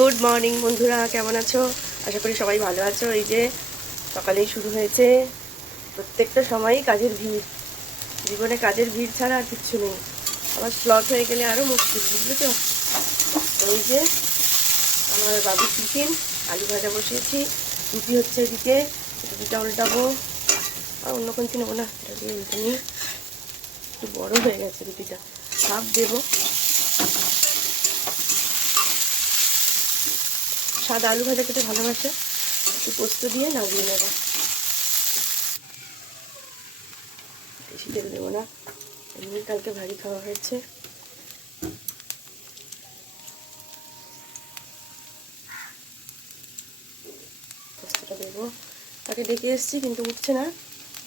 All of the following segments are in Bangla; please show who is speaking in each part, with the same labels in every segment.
Speaker 1: গুড মর্নিং বন্ধুরা, কেমন আছো? আশা করি সবাই ভালো আছো। এই যে সকালেই শুরু হয়েছে প্রত্যেকটা সময়ই কাজের ভিড়। জীবনে কাজের ভিড় ছাড়া আর কিচ্ছু নেই। আবার স্লট হয়ে গেলে আরও মুশকিল বুঝলে তো ওই যে আমার বাবু টিফিন, আলু ভাজা বসিয়েছি, রুটি হচ্ছে এদিকে, রুটিটা উল্টাবো। আর অন্য কোনটি নেব না, এটা দিয়ে উল্টে নিই। একটু বড় হয়ে গেছে রুটিটা। হাফ দেবো। সাদা আলু ভাজা খেতে ভালোবাসে। একটু পোস্ত দিয়ে নামিয়ে নেব। বেশি তেল দেবো না। এমনি কালকে ভারী খাওয়া হয়েছে। পোস্তটা দেবো। তাকে ডেকে এসেছি, কিন্তু উঠছে না।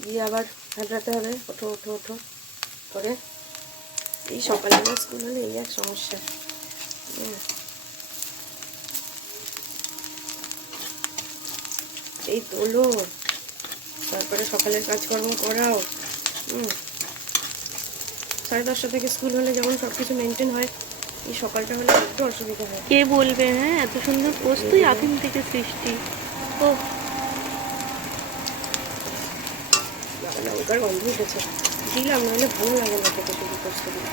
Speaker 1: গিয়ে আবার হাঁটাতে হবে। ওঠো ওঠো ওঠো। করে এই সকালবেলা স্কুল হলে এই এক সমস্যা। হুম। এই তোলো। তারপরে সকালের কাজকর্ম করাও। হুম সাড়ে দশটা থেকে স্কুল হলে যেমন সব কিছু মেনটেন হয় এই সকালটা হলে একটু অসুবিধা হয়।
Speaker 2: কে বলবে হ্যাঁ? এত সুন্দর পোস্তই আদিম থেকে সৃষ্টি। ও
Speaker 1: লঙ্কার গন্ধ উঠেছে দিলাম নাহলে ভালো লাগে না খেতে শুধু পোস্ত দিলে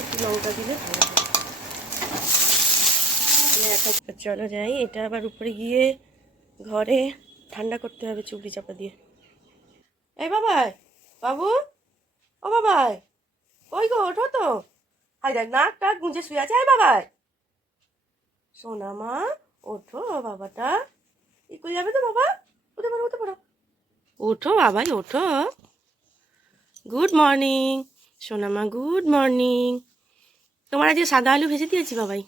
Speaker 1: একটু লঙ্কা দিলে ভালো চলো যাই এটা আবার উপরে গিয়ে ঘরে ঠান্ডা করতে হবে চুবড়ি চাপা দিয়ে। এই বাবাই, বাবু? ও বাবাই ওই গো, ওঠো তো। হাই দেখ, নাক টাক গুঁজে শুয়ে আছে। হাই বাবাই। সোনা মা, ওঠো বাবাটা। ইকুল যাবে তো বাবা? উঠে পড়ো উঠে পড়ো। ওঠো বাবাই, ওঠো। গুড মর্নিং সোনামা গুড মর্নিং তোমার আজকে সাদা আলু ভেজে দিয়েছি বাবাই।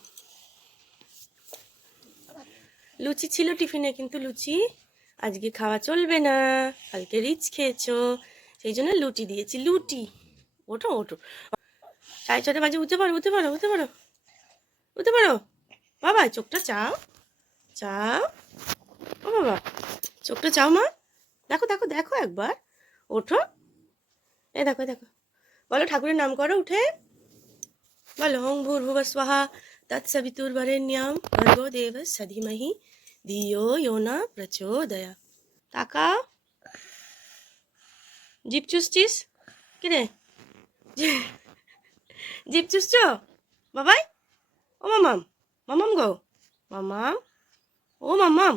Speaker 1: লুচি ছিল টিফিনে, কিন্তু লুচি আজকে খাওয়া চলবে না। কালকে রিচ খেয়েছো। সেই জন্য লুটি দিয়েছি, লুটি। ওঠো ওঠো। সাড়ে ছটা বাজে, উঠতে পারো উঠতে পারো উঠতে পারো। উঠতে পারো। বাবা, চোখটা চাও? চাও? ও বাবা, চোখটা চাও মা? দেখো দেখো দেখো একবার। ওঠো। এ দেখো দেখো। বলো, ঠাকুরের নাম করো, উঠে। বলো, ওং ভূর্ভুব স্বাহা। তৎসবিতুর্বরেণ্যম ভর্গো দেব সধিমহি ধিয়ো योना প্রচোদয়া তাকাও জিপ চুষছিস কিরে জিপ চুষছ বাবাই ও মামাম মামাম গো মামাম ও মামাম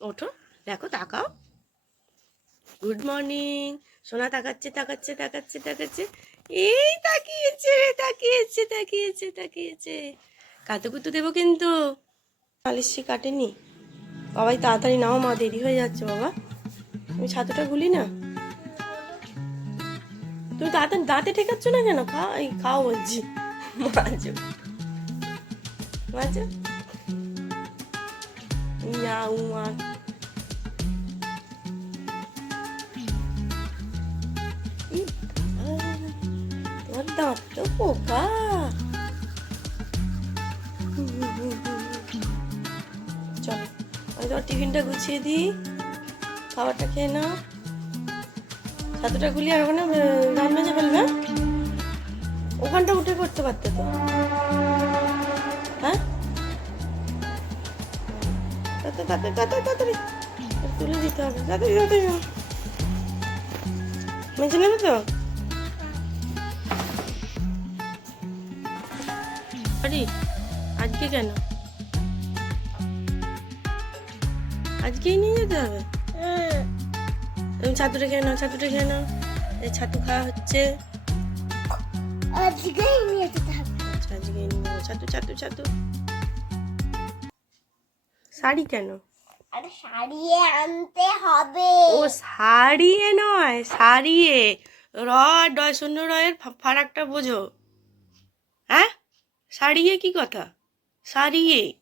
Speaker 1: ওঠো দেখো তাকাও গুড মর্নিং সোনা তাকাচ্ছে তাকাচ্ছে তাকাচ্ছে তাকাচ্ছে এই তাকিয়েছে তাকিয়েছে তাকিয়েছে তাকিয়েছে কাতুকুতু দেবো কিন্তু। আলিশি কাটেনি। বাবাই তাড়াতাড়ি নাও, মা দেরি হয়ে যাচ্ছে বাবা। তুমি ছাতুটা গুলি না। তুমি তাড়াতাড়ি দাঁতে ঠেকাচ্ছ না কেন? খাও এই খাও বলছি। মাজো মাজো তোমার দাঁত তো পোকা চলো, আমি তোমার টিফিনটা গুছিয়ে দিই, খাবারটা খেয়ে নাও। সাতটা গুলি আর ওখানে রান মেজে ফেলবে ওখানটা উঠে করতে পারতে তো। হ্যাঁ? তাড়াতাড়ি তাড়াতাড়ি। তাড়াতাড়ি তুলে দিতে হবে, তাড়াতাড়ি তাড়াতাড়ি নেবে তো? কেন? আজকেই নিয়ে যেতে হবে। তুমি ছাতুটা খেয়ে নাও ছাতুটা খেয়ে নাও। এই ছাতু খাওয়া হচ্ছে।
Speaker 3: আজকেই নিয়ে যেতে হবে।
Speaker 1: আচ্ছা আজকে নিয়ে ছাতু ছাতু ছাতু। শাড়ি কেন?
Speaker 3: আরে সারিয়ে আনতে হবে।
Speaker 1: ও সারিয়ে নয় সারিয়ে র ডয় শূন্য রয়ের ফারাকটা বোঝো। হ্যাঁ? সারিয়ে কি কথা? সারিয়ে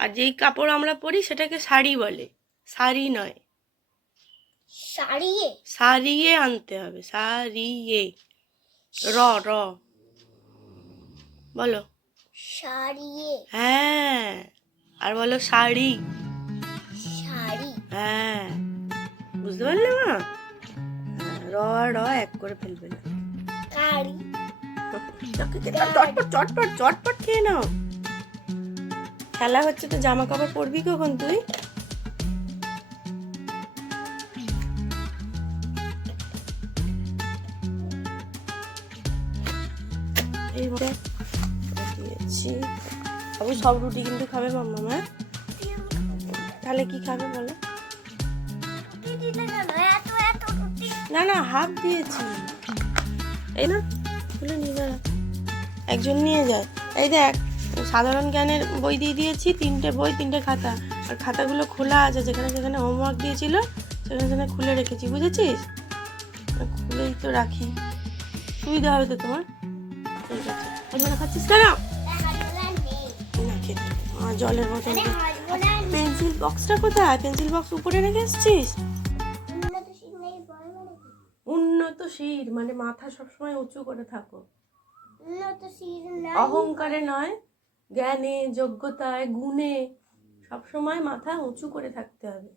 Speaker 1: আর যেই কাপড় আমরা পরি সেটাকে শাড়ি বলে। শাড়ি নয়।
Speaker 3: সারিয়ে
Speaker 1: সারিয়ে আনতে হবে সারিয়ে র র। বলো।
Speaker 3: সারিয়ে
Speaker 1: হ্যাঁ আর বলো শাড়ি।
Speaker 3: শাড়ি?
Speaker 1: হ্যাঁ। বুঝতে পারলে মা? র র এক করে ফেলবে না। চটপট চটপট চটপট খেয়ে নাও। খেলা হচ্ছে তো জামা কাপড় পরবি কখন তুই? এই দেখ, দিয়েছি বাবু সব রুটি কিন্তু খাবে মাম্মা হ্যাঁ? তাহলে কি খাবে বলো? না না হাফ দিয়েছি। এই না খুলে নিয়ে একজন নিয়ে যায় এই দেখ সাধারণ জ্ঞানের বই দিয়ে দিয়েছি তিনটে বই তিনটে খাতা। আর খাতাগুলো খোলা আছে যেখানে যেখানে হোমওয়ার্ক দিয়েছিল সেখানে সেখানে খুলে রেখেছি বুঝেছিস? খুলেই তো রাখি। সুবিধা হবে তো তোমার? ঠিক আছে। হাজমোলা খাচ্ছিস কেন? জলের বোতল পেন্সিল বক্সটা কোথায়? পেন্সিল বক্স উপরে রেখে এসছিস?
Speaker 3: উন্নত মানে
Speaker 1: শির মানে মাথা সবসময় উঁচু করে থাকো। অহংকারে নয়। জ্ঞানে, যোগ্যতায়, গুণে সবসময় মাথা উঁচু করে থাকতে হবে।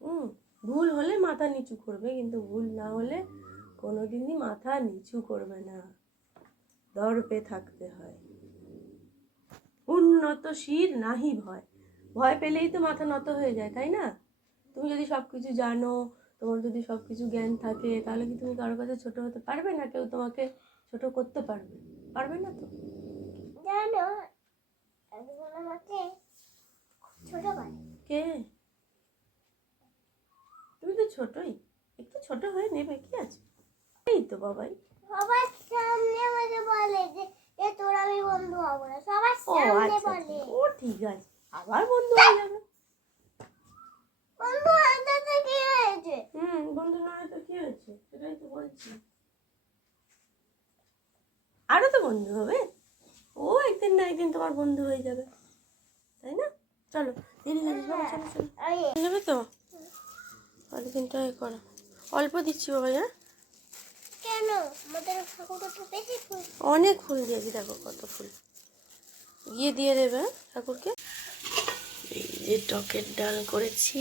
Speaker 1: হুম, ভুল হলে মাথা নিচু করবে, কিন্তু ভুল না হলে কোনোদিনই মাথা নিচু করবে না। দর্পে থাকতে হয়। উন্নত শির নাহি ভয়। ভয় পেলেই তো মাথা নত হয়ে যায়, তাই না? তুমি যদি সব কিছু জানো, তোমার যদি সব কিছু জ্ঞান থাকে, তাহলে কি তুমি কারোর কাছে ছোট হতে পারবে না? কেউ তোমাকে ছোট করতে পারবে। পারবে না তো?
Speaker 3: জানো একজন আমাকে খুব ছোট করে
Speaker 1: কে? তুমি তো ছোটই। একটু ছোট হয়ে নেবে কি আছে? এই তো বাবাই।
Speaker 3: সবার সামনে আমাকে বলে যে এ তোর আমি বন্ধু হব না। সবার সামনে
Speaker 1: আচ্ছা
Speaker 3: বলে।
Speaker 1: আচ্ছা। ও ঠিক আছে। আবার বন্ধু হয়ে যাবে
Speaker 3: বন্ধু আনতে কি হয়েছে?
Speaker 1: হুম বন্ধু না তো কি হয়েছে? সেটাই তো বলছি। আরও তো বন্ধু হবে? একদিন না একদিন তোমার বন্ধু হয়ে যাবে। তাই না? চলো চলো চলো নেবে তো? অনেকদিনটা এ করো। অল্প দিচ্ছি বাবা হ্যাঁ?
Speaker 3: কেন?
Speaker 1: অনেক ফুল দিয়েছি দেখো কত ফুল। গিয়ে দিয়ে দেবে হ্যাঁ, ঠাকুরকে? এই যে টকের ডাল করেছি।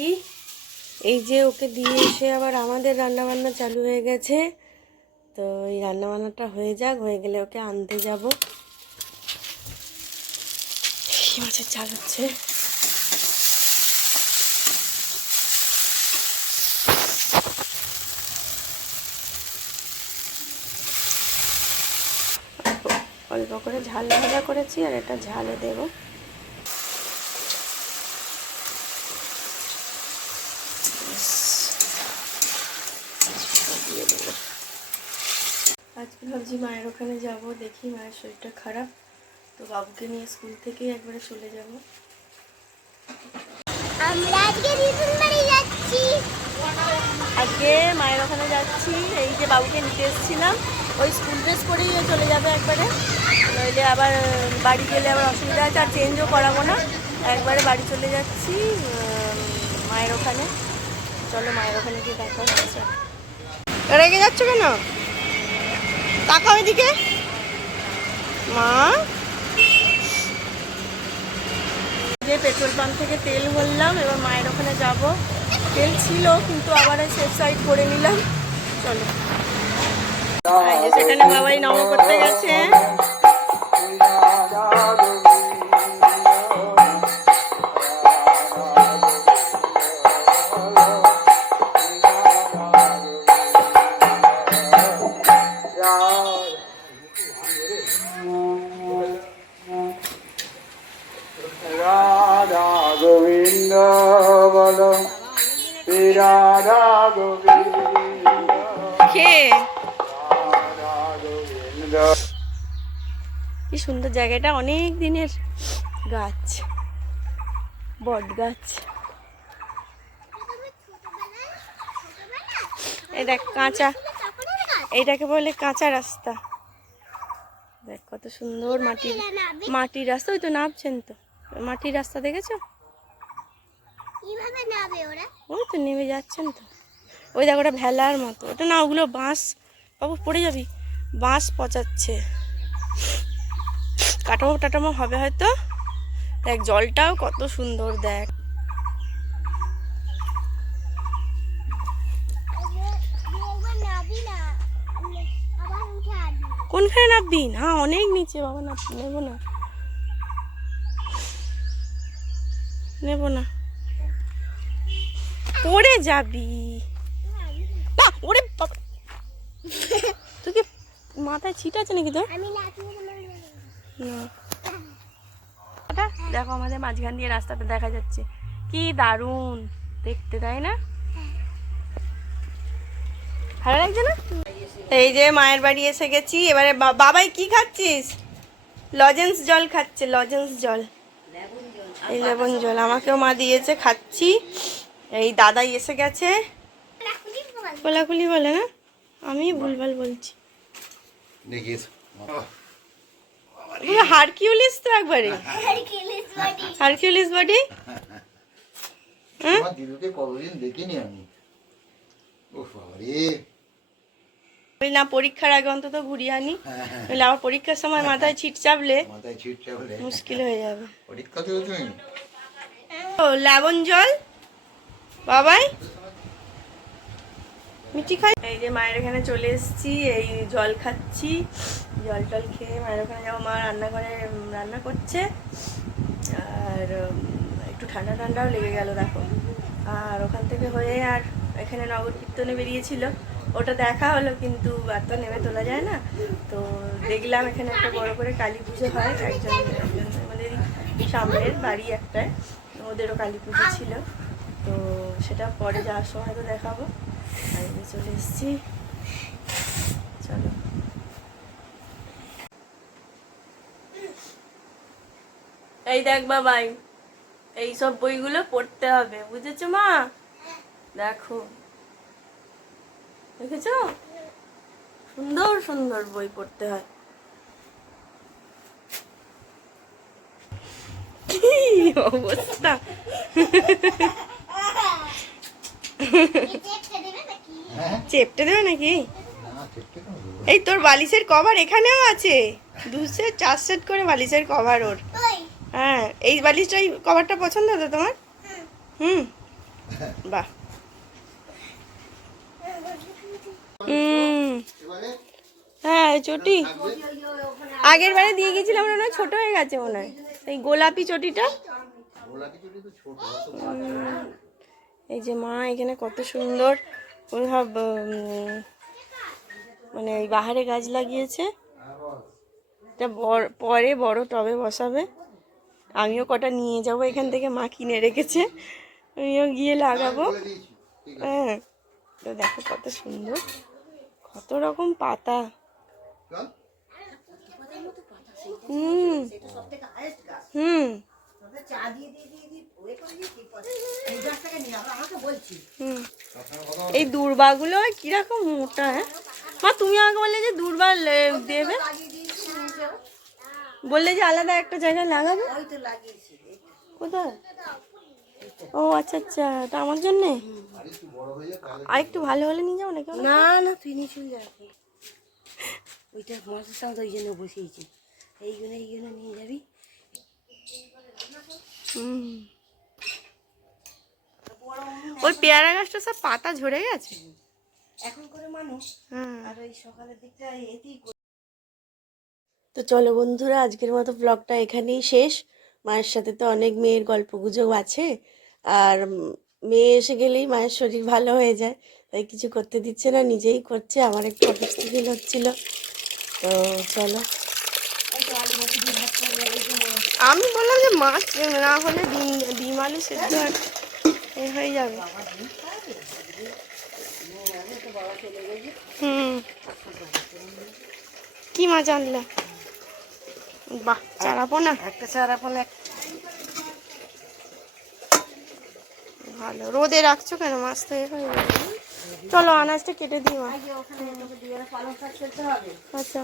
Speaker 1: এই যে ওকে দিয়ে এসে আবার আমাদের রান্না বান্না চালু হয়ে গেছে। তো এই রান্নাবান্নাটা হয়ে যাক হয়ে গেলে ওকে আনতে যাব। কি মাছের চাল হচ্ছে অল্প করে ঝাল ভাজা করেছি আর এটা ঝালে দেবো। আজকে ভাবছি মায়ের ওখানে যাব, দেখি মায়ের শরীরটা খারাপ তো বাবুকে নিয়ে স্কুল থেকেই একবারে চলে যাব।
Speaker 3: আমরা আজকে বাড়ি যাচ্ছি।
Speaker 1: আজকে মায়ের ওখানে যাচ্ছি এই যে বাবুকে নিতে এসেছিলাম। ওই স্কুল ড্রেস পরেই চলে যাবে একবারে। নইলে আবার বাড়ি গেলে আবার অসুবিধা আছে আর চেঞ্জও করাবো না। একবারে বাড়ি চলে যাচ্ছি মায়ের ওখানে। চলো মায়ের ওখানে গিয়ে দেখা হচ্ছে। রেগে যাচ্ছ কেন? তাকাও এদিকে। মা? যে পেট্রোল পাম্প থেকে তেল ভরলাম, এবার মায়ের ওখানে যাব। তেল ছিল, কিন্তু আবার সেফ সাইড করে নিলাম। চলো। সেখানে বাবাই নম করতে গেছে জায়গাটা অনেক দিনের গাছ, বট গাছ। এটা কাঁচা এইটাকে বলে কাঁচা রাস্তা। দেখ কত সুন্দর মাটির মাটির রাস্তা, ওই তো নামছেন তো। মাটির রাস্তা দেখেছ? ওই তো নেমে যাচ্ছেন তো। ওই দেখ ওটা ভেলার মতো। ওটা না, ওগুলো বাঁশ, বাবু পড়ে যাবি? বাঁশ পচাচ্ছে। কাটামো টাটামো হবে হয়তো। দেখ, জলটাও কত সুন্দর, দেখ। কোনখানে নামবি? না, অনেক নিচে, বাবা, না, নেব না। নেব না। পড়ে যাবি। না, ওরে তুই কি মাথায় ছিট আছে নাকি তোর?
Speaker 3: আমি
Speaker 1: ওটা দেখো আমাদের মাঝখান দিয়ে রাস্তাটা দেখা যাচ্ছে। কি দারুণ। দেখতে তাই না? ভালো লাগছে না? এই যে মায়ের বাড়ি এসে গেছি। এবারে বা- বাবাই কি খাচ্ছিস? লজেন্স জল খাচ্ছে লজেন্স জল। এই লেবন জল আমাকেও মা দিয়েছে খাচ্ছি। এই দাদাই এসে গেছে। কোলাকুলি বলে না? আমি ভুলভাল বলছি।
Speaker 4: দেখিস
Speaker 1: হারকিউলিস তো একবারে। Hercules body.
Speaker 4: আমার দিদুকে কতদিন দেখিনি আমি।
Speaker 1: না পরীক্ষার আগে অন্তত ঘুরিয়ে আনি।
Speaker 4: হ্যাঁ হ্যাঁ।
Speaker 1: আবার পরীক্ষার সময় মাথায় ছিট চাপলে মুশকিল হয়ে যাবে।
Speaker 4: পরীক্ষা
Speaker 1: ও লবণ জল? বাবাই? মিষ্টি খাই? এই যে মায়ের এখানে চলে এসেছি, এই জল খাচ্ছি। জল টল খেয়ে মায়ের ওখানে যাব, মা রান্নাঘরে রান্না করছে। আর একটু ঠান্ডা ঠান্ডাও লেগে গেল, দেখো। আর ওখান থেকে হয়ে আর এখানে নগর কীর্তনে বেরিয়েছিল। ওটা দেখা হলো, কিন্তু আর তো নেমে তোলা যায় না। তো দেখলাম এখানে একটা বড় করে কালী পুজো হয়, একজন একজন আমাদের সামনের বাড়ি একটায়, ওদেরও কালী পুজো ছিল। তো সেটা পরে যাওয়ার সময় তো দেখাবো। চলে এসেছি। চলো। এই দেখ বাবাই এই সব বইগুলো পড়তে হবে বুঝেছ মা? দেখো। দেখেছ? সুন্দর সুন্দর বই পড়তে হয়। কি অবস্থা?
Speaker 3: চেপটা দেবে নাকি?
Speaker 4: হ্যাঁ
Speaker 1: চেপটে দেবে? নাকি? এই তোর বালিশের কভার এখানেও আছে। দু সেট চার সেট করে বালিশের কভার ওর। হ্যাঁ এই বালিশটা এই কভারটা পছন্দ তো তোমার? হুম। বাহ। হুম। হ্যাঁ চটি। আগের বারে দিয়ে গেছিলাম মনে হয় ছোট হয়ে গেছে মনে হয়। এই গোলাপি চটিটা।
Speaker 4: গোলাপি চুড়ি তো ছোট অত
Speaker 1: এই যে মা এখানে কত সুন্দর ওই সব মানে এই বাহারে গাছ লাগিয়েছে। এটা পরে বড় টবে বসাবে। আমিও কটা নিয়ে যাব এখান থেকে, মা কিনে রেখেছে। আমিও গিয়ে লাগাবো। হ্যাঁ তো দেখো কত সুন্দর। কত রকম পাতা। হুম। এই দূর্বাগুলো কীরকম মোটা হ্যাঁ? মা তুমি আমাকে বললে যে দূর্বা দেবে? বললে যে আলাদা একটা জায়গায় লাগাবে? কোথায়? ও আচ্ছা আচ্ছা তা আমার জন্যে?
Speaker 4: আর একটু
Speaker 1: ভালো হলে নিয়ে যাব নাকি ওটা?
Speaker 2: না না তুই নিয়ে চলে যাবি। ওইটা মাছের সঙ্গে ওই জন্য বসিয়েছি। এইগুলো এইগুলো নিয়ে যাবি।
Speaker 1: হুম। ওই পেয়ারা গাছটা সব পাতা ঝরে গেছে।
Speaker 2: এখন করে মানুষ
Speaker 1: হ্যাঁ
Speaker 2: আর ওই সকালের দিকটা এতেই
Speaker 1: তো চলো বন্ধুরা আজকের মতো ব্লগটা এখানেই শেষ। মায়ের সাথে তো অনেক মেয়ের গল্প গুজব আছে আর মেয়ে এসে গেলেই মায়ের শরীর ভালো হয়ে যায়। তাই কিছু করতে দিচ্ছে না নিজেই করছে। আমার একটু অসুস্থ ফিল হচ্ছিল। তো চলো। আমি বললাম যে মাছ না হলে ডিম ডিম আলু সেদ্ধ এ হয়ে যাবে। হুম। কি মাছ আনলে? বাহ চারাপো না
Speaker 2: একটা চারা ফোন
Speaker 1: ভালো। রোদে রাখছো কেন? মাছ তো এ হয়ে যাবে। চলো আনাজটা কেটে
Speaker 2: হবে।
Speaker 1: আচ্ছা।